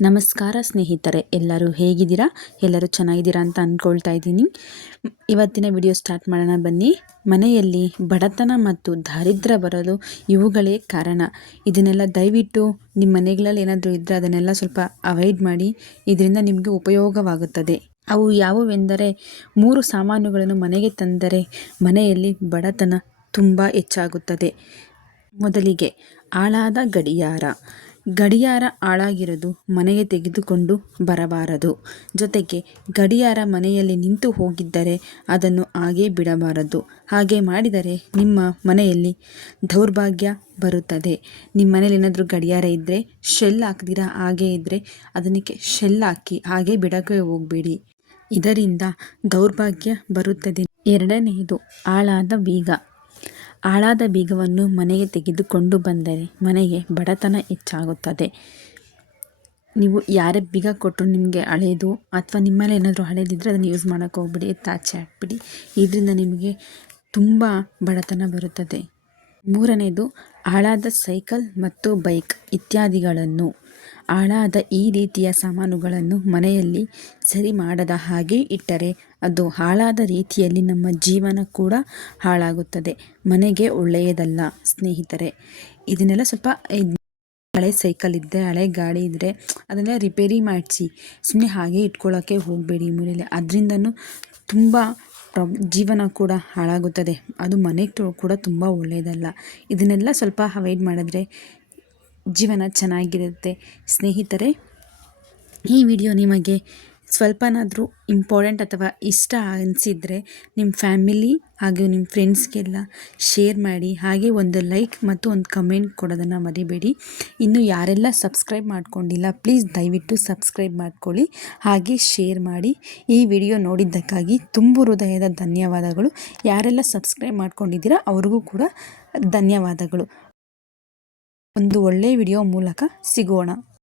ನಮಸ್ಕಾರ ಸ್ನೇಹಿತರೆ, ಎಲ್ಲರೂ ಹೇಗಿದ್ದೀರಾ? ಎಲ್ಲರೂ ಚೆನ್ನಾಗಿದ್ದೀರಾ ಅಂತ ಅಂದ್ಕೊಳ್ತಾ ಇದ್ದೀನಿ. ಇವತ್ತಿನ ವಿಡಿಯೋ ಸ್ಟಾರ್ಟ್ ಮಾಡೋಣ ಬನ್ನಿ. ಮನೆಯಲ್ಲಿ ಬಡತನ ಮತ್ತು ದಾರಿದ್ರ್ಯ ಬರಲು ಇವುಗಳೇ ಕಾರಣ. ಇದನ್ನೆಲ್ಲ ದಯವಿಟ್ಟು ನಿಮ್ಮ ಮನೆಗಳಲ್ಲಿ ಏನಾದರೂ ಇದ್ದರೆ ಅದನ್ನೆಲ್ಲ ಸ್ವಲ್ಪ ಅವಾಯ್ಡ್ ಮಾಡಿ. ಇದರಿಂದ ನಿಮಗೆ ಉಪಯೋಗವಾಗುತ್ತದೆ. ಅವು ಯಾವುವೆಂದರೆ 3 ಸಾಮಾನುಗಳನ್ನು ಮನೆಗೆ ತಂದರೆ ಮನೆಯಲ್ಲಿ ಬಡತನ ತುಂಬ ಹೆಚ್ಚಾಗುತ್ತದೆ. ಮೊದಲಿಗೆ ಹಾಳಾದ ಗಡಿಯಾರ. ಗಡಿಯಾರ ಹಾಳಾಗಿರೋದು ಮನೆಗೆ ತೆಗೆದುಕೊಂಡು ಬರಬಾರದು. ಜೊತೆಗೆ ಗಡಿಯಾರ ಮನೆಯಲ್ಲಿ ನಿಂತು ಹೋಗಿದ್ದರೆ ಅದನ್ನು ಹಾಗೇ ಬಿಡಬಾರದು. ಹಾಗೆ ಮಾಡಿದರೆ ನಿಮ್ಮ ಮನೆಯಲ್ಲಿ ದೌರ್ಭಾಗ್ಯ ಬರುತ್ತದೆ. ನಿಮ್ಮ ಮನೇಲಿ ಏನಾದರೂ ಗಡಿಯಾರ ಇದ್ದರೆ ಶೆಲ್ ಹಾಕ್ದಿರ ಹಾಗೇ ಇದ್ದರೆ ಅದಕ್ಕೆ ಶೆಲ್ ಹಾಕಿ ಹಾಗೆ ಬಿಡೋಕ್ಕೆ ಹೋಗಬೇಡಿ. ಇದರಿಂದ ದೌರ್ಭಾಗ್ಯ ಬರುತ್ತದೆ. ಎರಡನೆಯದು ಹಾಳಾದ ಬೀಗ. ಹಾಳಾದ ಬೀಗವನ್ನು ಮನೆಗೆ ತೆಗೆದುಕೊಂಡು ಬಂದರೆ ಮನೆಗೆ ಬಡತನ ಹೆಚ್ಚಾಗುತ್ತದೆ. ನೀವು ಯಾರೇ ಬೀಗ ಕೊಟ್ಟರು ನಿಮಗೆ ಹಳೇದು ಅಥವಾ ನಿಮ್ಮಲ್ಲಿ ಏನಾದರೂ ಹಳೇದಿದ್ದರೆ ಅದನ್ನು ಯೂಸ್ ಮಾಡೋಕ್ಕೆ ಹೋಗ್ಬಿಡಿ, ಎತ್ತಾಚೆ ಹಾಕ್ಬಿಡಿ. ಇದರಿಂದ ನಿಮಗೆ ತುಂಬ ಬಡತನ ಬರುತ್ತದೆ. ಮೂರನೇದು ಹಾಳಾದ ಸೈಕಲ್ ಮತ್ತು ಬೈಕ್ ಇತ್ಯಾದಿಗಳನ್ನು. ಹಾಳಾದ ಈ ರೀತಿಯ ಸಾಮಾನುಗಳನ್ನು ಮನೆಯಲ್ಲಿ ಸರಿ ಮಾಡದ ಹಾಗೆ ಇಟ್ಟರೆ ಅದು ಹಾಳಾದ ರೀತಿಯಲ್ಲಿ ನಮ್ಮ ಜೀವನ ಕೂಡ ಹಾಳಾಗುತ್ತದೆ. ಮನೆಗೆ ಒಳ್ಳೆಯದಲ್ಲ ಸ್ನೇಹಿತರೆ. ಇದನ್ನೆಲ್ಲ ಸ್ವಲ್ಪ ಹಳೆ ಸೈಕಲ್ ಇದ್ದರೆ, ಹಳೆ ಗಾಡಿ ಇದ್ದರೆ ಅದನ್ನೆಲ್ಲ ರಿಪೇರಿ ಮಾಡಿಸಿ. ಸುಮ್ಮನೆ ಹಾಗೆ ಇಟ್ಕೊಳ್ಳೋಕ್ಕೆ ಹೋಗಬೇಡಿ ಮೂಲೆಯಲ್ಲಿ. ಅದರಿಂದನೂ ತುಂಬ ಜೀವನ ಕೂಡ ಹಾಳಾಗುತ್ತದೆ. ಅದು ಮನೆಗೆ ಕೂಡ ತುಂಬ ಒಳ್ಳೆಯದಲ್ಲ. ಇದನ್ನೆಲ್ಲ ಸ್ವಲ್ಪ ಅವಾಯ್ಡ್ ಮಾಡಿದ್ರೆ ಜೀವನ ಚೆನ್ನಾಗಿರುತ್ತೆ ಸ್ನೇಹಿತರೆ. ಈ ವಿಡಿಯೋ ನಿಮಗೆ ಸ್ವಲ್ಪನಾದರೂ ಇಂಪಾರ್ಟೆಂಟ್ ಅಥವಾ ಇಷ್ಟ ಅನಿಸಿದರೆ ನಿಮ್ಮ ಫ್ಯಾಮಿಲಿ ಹಾಗೂ ನಿಮ್ಮ ಫ್ರೆಂಡ್ಸ್ಗೆಲ್ಲ ಶೇರ್ ಮಾಡಿ. ಹಾಗೆ ಒಂದು ಲೈಕ್ ಮತ್ತು ಒಂದು ಕಮೆಂಟ್ ಕೊಡೋದನ್ನು ಮರಿಬೇಡಿ. ಇನ್ನು ಯಾರೆಲ್ಲ ಸಬ್ಸ್ಕ್ರೈಬ್ ಮಾಡ್ಕೊಂಡಿಲ್ಲ ಪ್ಲೀಸ್ ದಯವಿಟ್ಟು ಸಬ್ಸ್ಕ್ರೈಬ್ ಮಾಡ್ಕೊಳ್ಳಿ, ಹಾಗೆ ಶೇರ್ ಮಾಡಿ. ಈ ವಿಡಿಯೋ ನೋಡಿದ್ದಕ್ಕಾಗಿ ತುಂಬ ಹೃದಯದ ಧನ್ಯವಾದಗಳು. ಯಾರೆಲ್ಲ ಸಬ್ಸ್ಕ್ರೈಬ್ ಮಾಡ್ಕೊಂಡಿದ್ದೀರಾ ಅವ್ರಿಗೂ ಕೂಡ ಧನ್ಯವಾದಗಳು. ಒಂದು ಒಳ್ಳೆಯ ವಿಡಿಯೋ ಮೂಲಕ ಸಿಗೋಣ.